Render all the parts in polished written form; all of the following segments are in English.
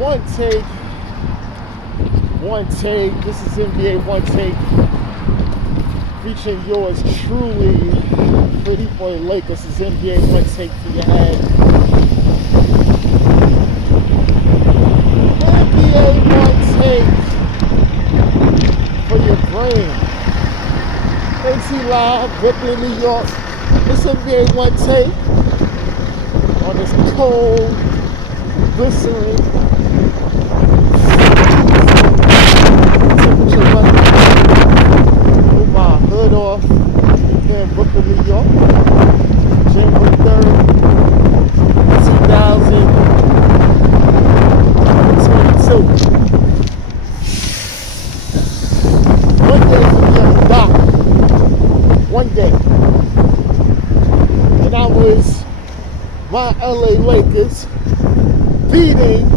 One take, one take. This is NBA One Take, featuring yours truly, Pretty Boy Lakers. This is NBA One Take for your head. NBA One Take for your brain. AC Live, Brooklyn, New York. This NBA One Take on this cold, blistering, temperature weather. With my hood off here in Brooklyn, New York. January 3rd, 2022. One day for me on the dock. One day. And I was my LA Lakers beating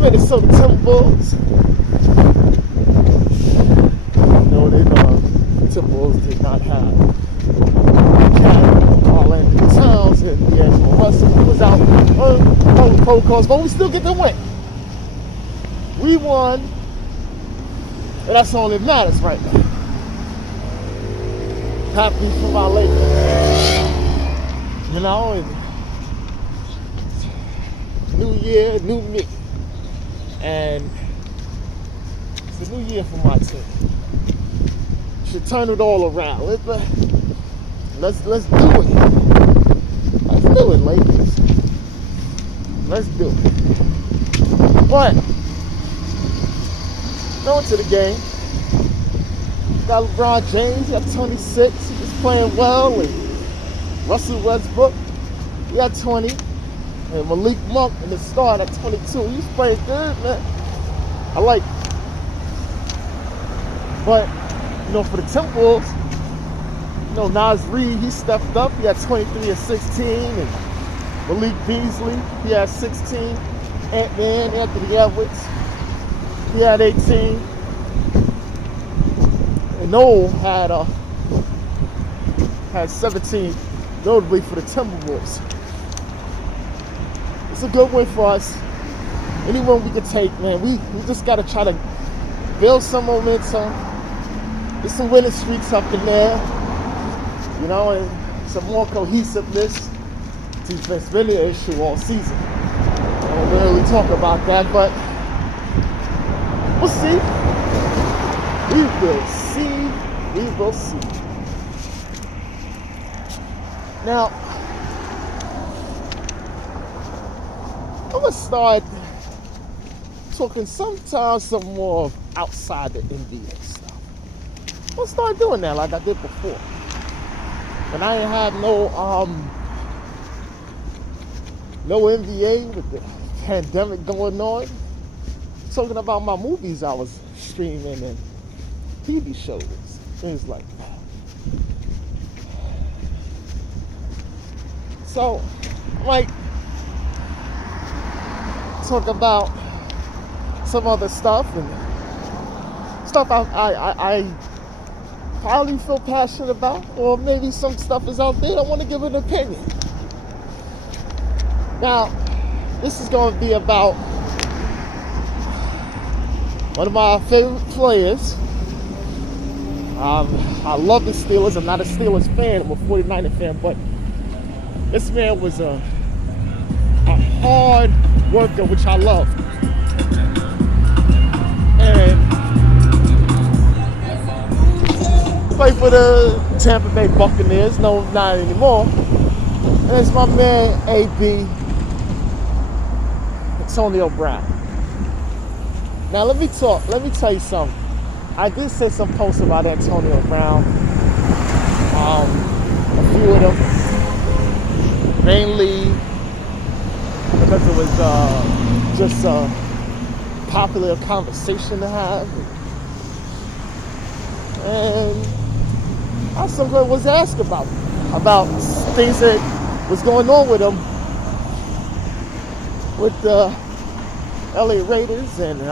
Minnesota Timberwolves. No, the Timberwolves did not have Carl-Anthony Towns and D'Angelo Russell. He was out on protocols, but we still get the win. We won, and that's all that matters right now. Happy for my Lakers. You know, and new year, new me. And it's a new year for my team. Should turn it all around. Let's do it. Let's do it, Lakers. Let's do it. But going to the game. Got LeBron James, he got 26, he was playing well, and Russell Westbrook, he got 20, and Malik Monk in the start at 22. He was playing good, man. I like it. But, for the Timberwolves, Nas Reed, he stepped up. He had 23 and 16, and Malik Beasley, he had 16. Ant-Man, Anthony Edwards, he had 18. And Noel had 17, notably for the Timberwolves. It's a good win for us. Anyone we could take, man. We just got to try to build some momentum. Get some winning streaks up in there. And some more cohesiveness. Defense been an issue all season. I don't really talk about that, but we'll see. We will see. We will see. Now, I'm going to start talking sometimes some more outside the NBA stuff. I'm going to start doing that like I did before. And I ain't had no NBA with the pandemic going on. Talking about my movies I was streaming and TV shows, things like that. So, I might talk about some other stuff and stuff I probably feel passionate about, or maybe some stuff is out there I want to give an opinion. Now, this is going to be about one of my favorite players. I love the Steelers. I'm not a Steelers fan. I'm a 49er fan, but this man was a hard worker, which I love. And played for the Tampa Bay Buccaneers. No, not anymore. And it's my man, A.B. Antonio Brown. Now let me tell you something. I did say some posts about Antonio Brown. A few of them. Mainly because it was just a popular conversation to have. And I sometimes was asked about things that was going on with him with the LA Raiders and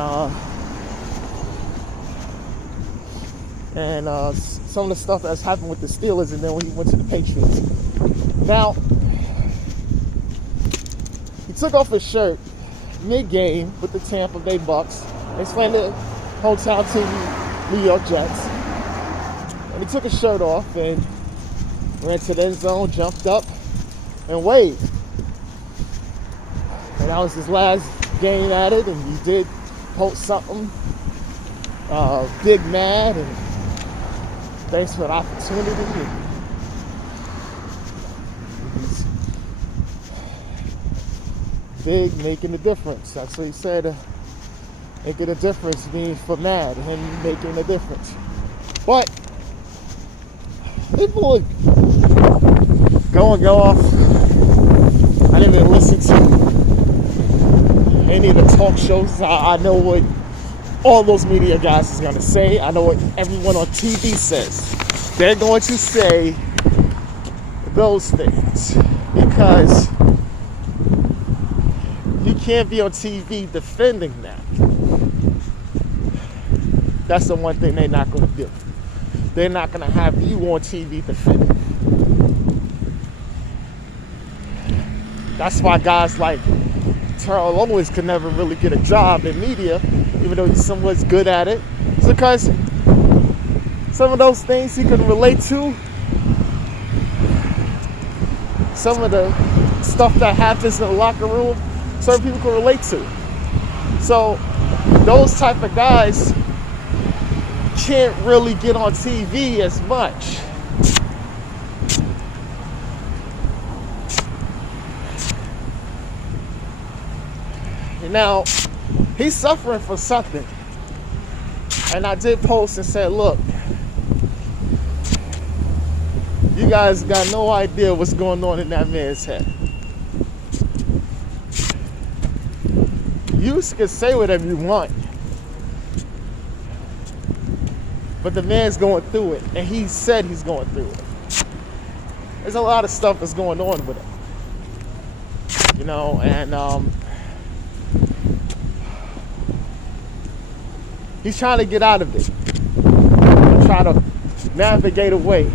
some of the stuff that's happened with the Steelers, and then when he went to the Patriots. Now, he took off his shirt mid-game with the Tampa Bay Bucks. He's playing the hometown team, New York Jets. And he took his shirt off and ran to the end zone, jumped up, and waved. And that was his last game at it, and he did post something, big mad, and thanks for the opportunity. He's big, making a difference. That's what he said. Making a difference means for mad, him making a difference. But people are going off. I didn't even listen to any of the talk shows. I know what all those media guys is going to say. I know what everyone on TV says. They're going to say those things because you can't be on TV defending that. That's the one thing they're not going to do. They're not going to have you on TV defending. That's why guys like Terrell Owens could never really get a job in media, even though he's somewhat good at it. It's because some of those things he can relate to, some of the stuff that happens in the locker room, certain people can relate to. So those type of guys can't really get on TV as much. Now, he's suffering from something. And I did post and said, look, you guys got no idea what's going on in that man's head. You can say whatever you want, but the man's going through it, and he said he's going through it. There's a lot of stuff that's going on with him, you know, and he's trying to get out of it, try to navigate away.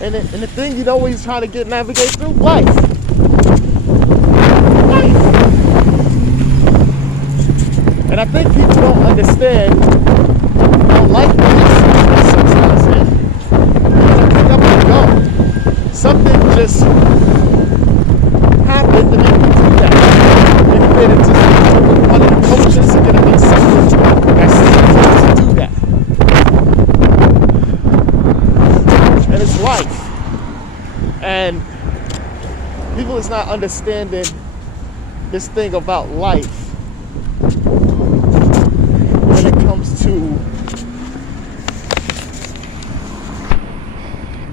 And the thing, you know what he's trying to navigate through? Life. And I think people don't understand how life is sometimes. Pick up and go. Something just happened to make me do that. It could have just one of the coaches, it could have been something that's to do that. And it's life. And people is not understanding this thing about life when it comes to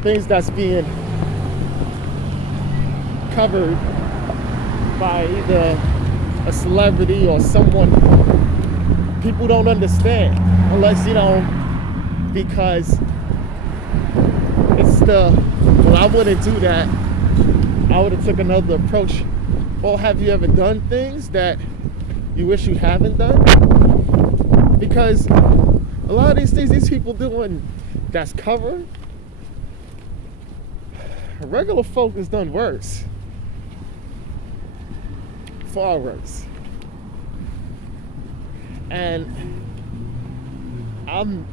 things that's being covered by either a celebrity or someone people don't understand, unless, you know, because it's well, I wouldn't do that. I would have took another approach. Well, have you ever done things that you wish you haven't done? Because a lot of these things these people doing that's covered, regular folk has done worse. Far worse. And I'm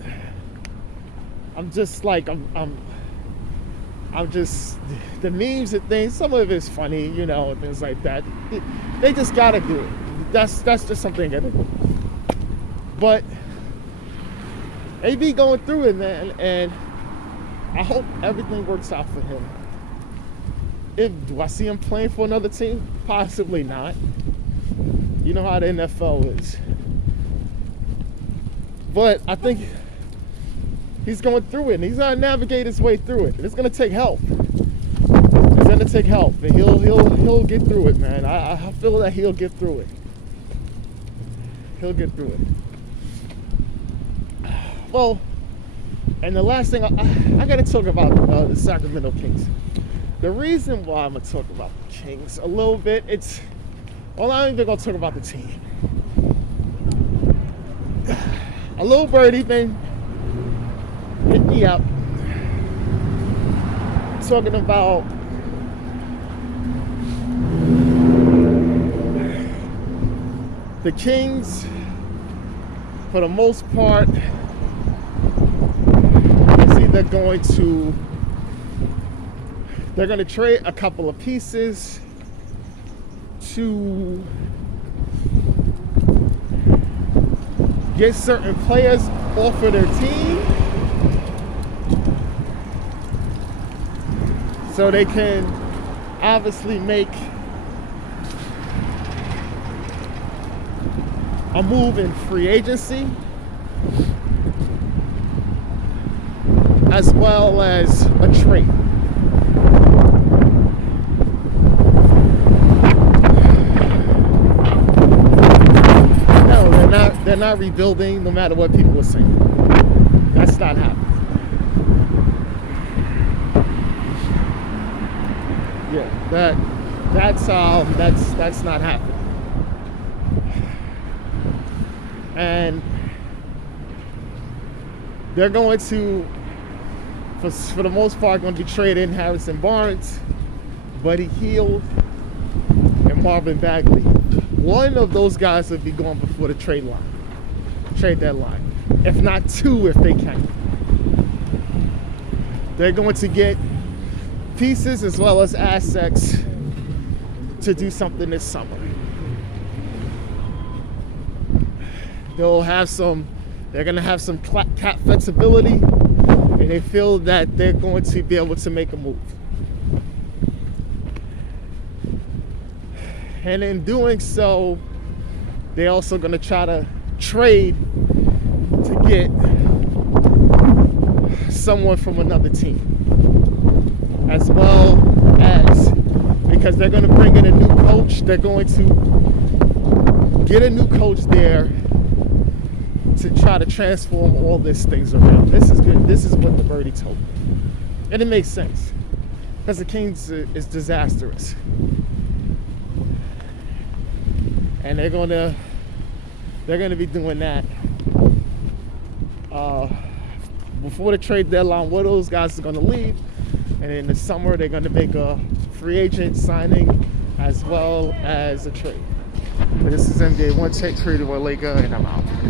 just like, I'm just, the memes and things, some of it's funny, you know, and things like that. They just gotta do it. That's just something they gotta do. But AB going through it, man, and I hope everything works out for him. Do I see him playing for another team? Possibly not. You know how the NFL is. But I think he's going through it, and he's gonna navigate his way through it. And it's gonna take help. It's gonna take help, and he'll get through it, man. I feel that he'll get through it. He'll get through it. Well, and the last thing I gotta talk about the Sacramento Kings. The reason why I'm gonna talk about the Kings a little bit, I'm not even gonna talk about the team. A little birdie been hit me up talking about The Kings, for the most part, is either they're going to trade a couple of pieces to get certain players off of their team so they can obviously make a move in free agency, as well as a trade. No, they're not rebuilding, no matter what people are saying. That's not happening. Yeah, that's not happening. And they're going to, for the most part, going to be trading Harrison Barnes, Buddy Hield, and Marvin Bagley. One of those guys will be gone before the trade deadline, if not two, if they can. They're going to get pieces as well as assets to do something this summer. They're going to have some cap flexibility, and they feel that they're going to be able to make a move. And in doing so, they're also going to try to trade to get someone from another team, as well as, because they're going to bring in a new coach, they're going to get a new coach there to try to transform all these things around. This is good. This is what the birdie told me. And it makes sense, because the Kings is disastrous. And they're gonna be doing that before the trade deadline. One of those guys is gonna leave, and in the summer they're gonna make a free agent signing as well as a trade. This is NBA Onetake, created by Lake, and I'm out.